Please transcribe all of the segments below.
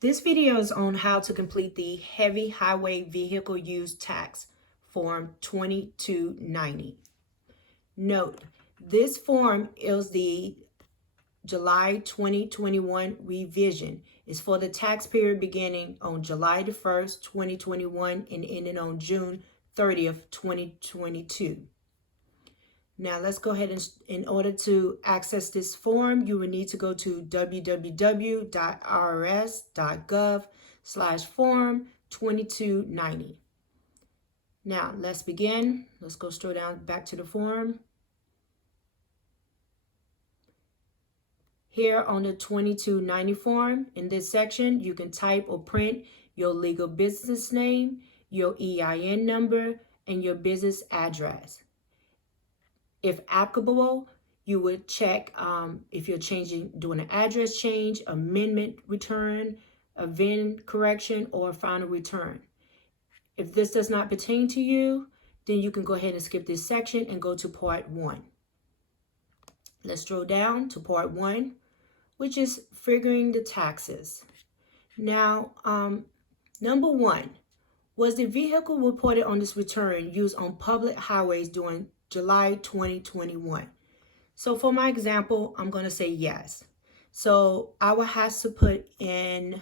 This video is on how to complete the Heavy Highway Vehicle Use Tax Form 2290. Note, this form is the July 2021 revision. It's for the tax period beginning on July the 1st, 2021 and ending on June 30th, 2022. Now let's go ahead and in order to access this form, you will need to go to www.irs.gov/form 2290. Now let's begin. Let's go straight down back to the form. Here on the 2290 form, in this section, you can type or print your legal business name, your EIN number, and your business address. If applicable, you would check if you're doing an address change, amendment return, a VIN correction, or final return. If this does not pertain to you, then you can go ahead and skip this section and go to part 1. Let's scroll down to part 1, which is figuring the taxes. Now, number 1, was the vehicle reported on this return used on public highways during July 2021? So for my example, I'm going to say yes. So I will have to put in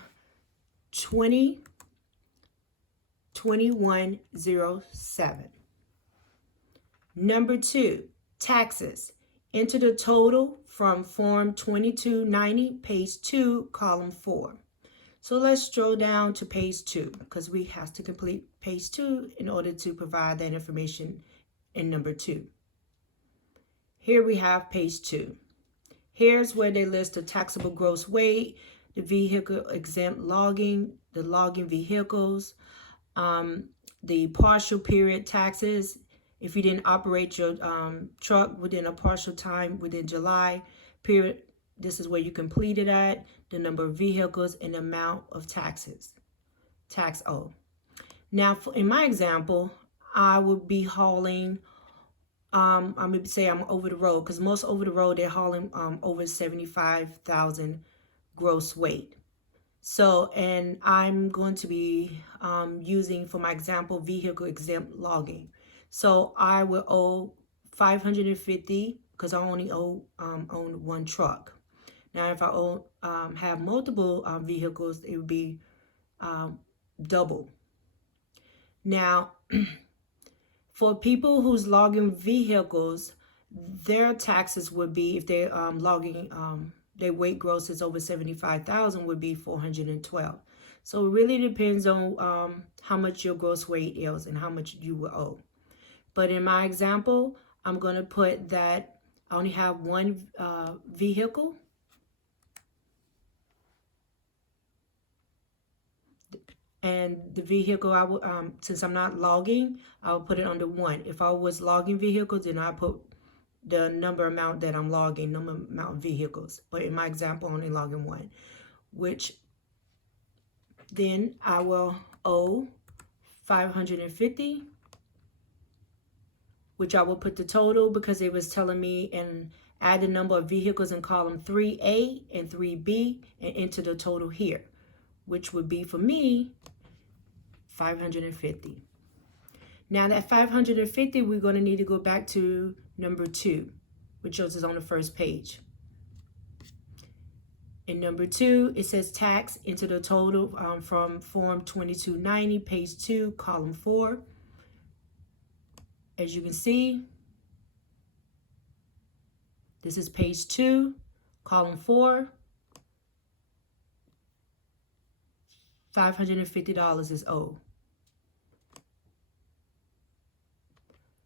202107. Number 2, taxes. Enter the total from Form 2290, page 2, column 4. So let's scroll down to page 2 because we have to complete page 2 in order to provide that information in number 2. Here we have page 2. Here's where they list the taxable gross weight, the vehicle exempt logging, the logging vehicles, the partial period taxes. If you didn't operate your truck within a partial time within July period, this is where you completed at, the number of vehicles and the amount of tax owed. Now, in my example, I would be hauling, I'm going to say I'm over the road, because most over the road, they're hauling over 75,000 gross weight. So, and I'm going to be using, for my example, vehicle exempt logging. So I will owe $550 because I only own one truck. Now, if I have multiple vehicles, it would be double. Now, for people who's logging vehicles, their taxes would be, if they're logging, their weight gross is over 75,000, would be $412. So it really depends on how much your gross weight is and how much you will owe. But in my example, I'm going to put that I only have one vehicle. And the vehicle, I will, since I'm not logging, I'll put it under 1. If I was logging vehicles, then I put the number amount that I'm logging, number amount of vehicles. But in my example, only logging 1, which then I will owe $550, which I will put the total because it was telling me and add the number of vehicles in column 3A and 3B and enter the total here, which would be for me $550. Now that $550, we're going to need to go back to number 2, which is on the first page. In number 2, it says tax, enter the total from Form 2290, page 2, column 4. As you can see, this is page 2, column 4. $550 is owed.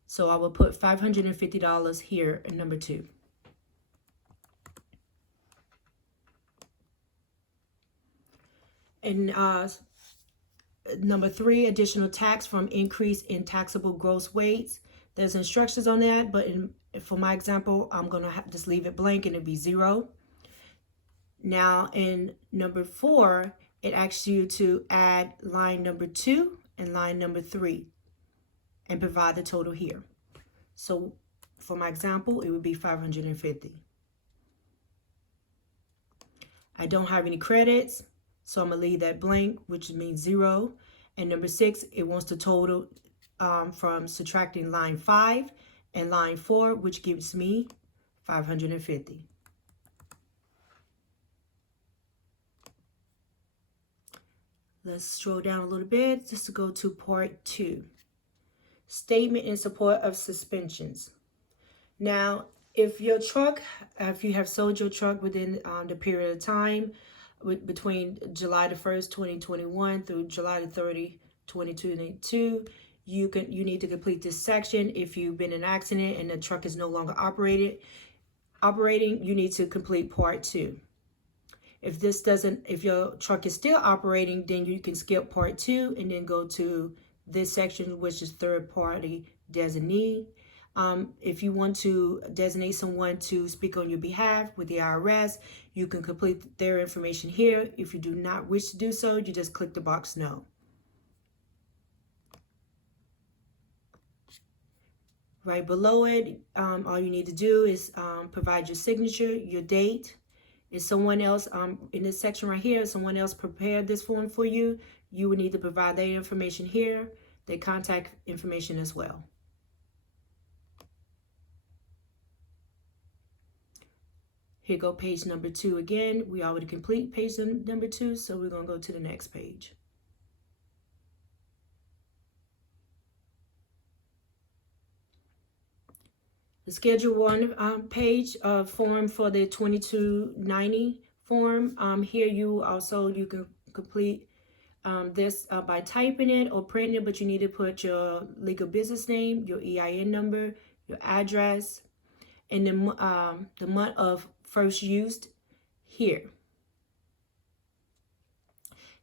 So I will put $550 here in number 2. And number 3, additional tax from increase in taxable gross weights. There's instructions on that, but for my example, I'm going to just leave it blank and it'll be 0. Now in number 4, it asks you to add line number 2 and line number 3 and provide the total here. So for my example, it would be $550. I don't have any credits, So I'm going to leave that blank, which means 0. And number 6, it wants the total from subtracting line 5 and line 4, which gives me 550. Let's scroll down a little bit just to go to part 2. Statement in support of suspensions. Now, if your truck, if you have sold your truck within the period of time between July the 1st, 2021 through July the 30th, 2022, you need to complete this section. If you've been in an accident and the truck is no longer operating, you need to complete part 2. If your truck is still operating, then you can skip part 2 and then go to this section, which is third party designee. If you want to designate someone to speak on your behalf with the IRS, you can complete their information here. If you do not wish to do so, you just click the box no. Right below it, all you need to do is provide your signature, your date. If someone else, in this section right here, someone else prepared this form for you, you would need to provide their information here, their contact information as well. Here go page number 2 again. We already complete page number 2, so we're going to go to the next page. The Schedule 1 page form for the 2290 form. Here you can complete this by typing it or printing it, but you need to put your legal business name, your EIN number, your address, and the month of first used here.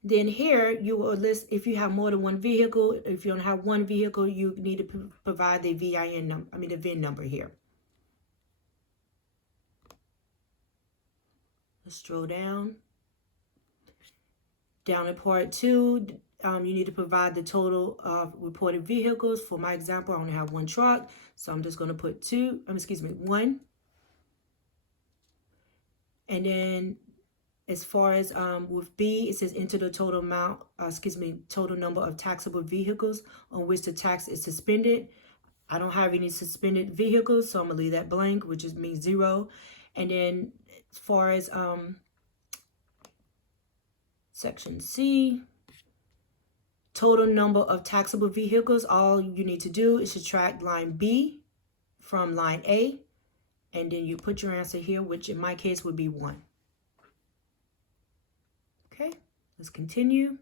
Then here you will list if you have more than one vehicle. If you don't have one vehicle, you need to provide the VIN number, the VIN number here. Let's scroll down. Down in part 2, you need to provide the total of reported vehicles. For my example, I only have one truck, so I'm just going to put 1. And then as far as with B, it says enter the total amount, total number of taxable vehicles on which the tax is suspended. I don't have any suspended vehicles, so I'm going to leave that blank, which means 0. And then as far as section C, total number of taxable vehicles, all you need to do is subtract line B from line A, and then you put your answer here, which in my case would be 1. Okay, let's continue.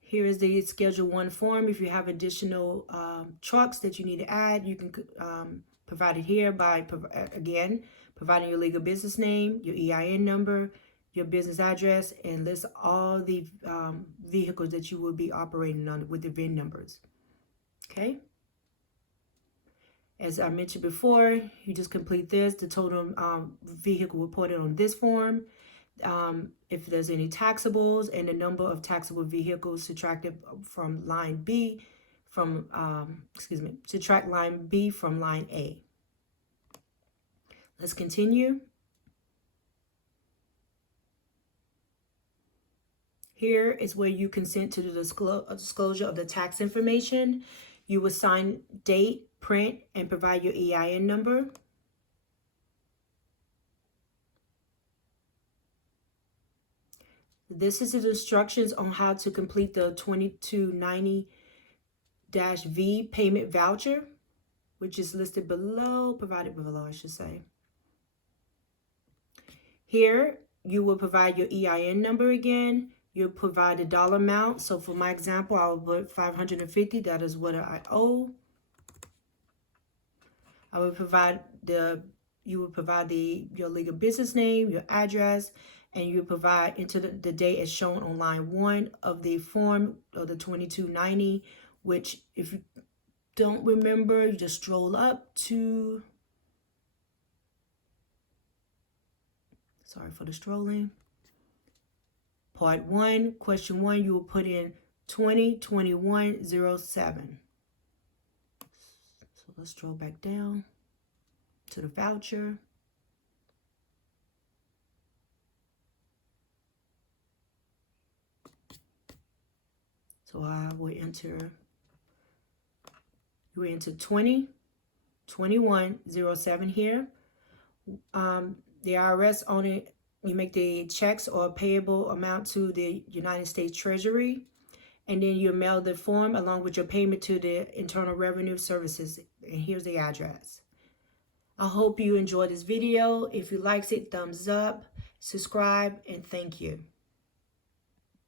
Here is the Schedule 1 form. If you have additional trucks that you need to add, you can provide it here by, again, providing your legal business name, your EIN number, your business address, and list all the vehicles that you will be operating on with the VIN numbers. Okay? As I mentioned before, you just complete this, the total vehicle reported on this form. If there's any taxables and the number of taxable vehicles subtracted from line B, subtract line B from line A. Let's continue. Here is where you consent to the disclosure of the tax information. You will sign date, print, and provide your EIN number. This is the instructions on how to complete the 2290-V payment voucher, which is listed below, provided below, I should say. Here, you will provide your EIN number again. You'll provide the dollar amount. So for my example, I will put $550. That is what I owe. I will provide your legal business name, your address, and you provide enter the date as shown on line 1 of the form of the 2290, which if you don't remember, you just scroll up to, sorry for the scrolling. Part 1, question 1, you will put in 2021-07. So let's scroll back down to the voucher. So I will enter, you enter 202107 here. The IRS on it, you make the checks or payable amount to the United States Treasury, and then you mail the form along with your payment to the Internal Revenue Services. And here's the address. I hope you enjoyed this video. If you liked it, thumbs up, subscribe, and thank you.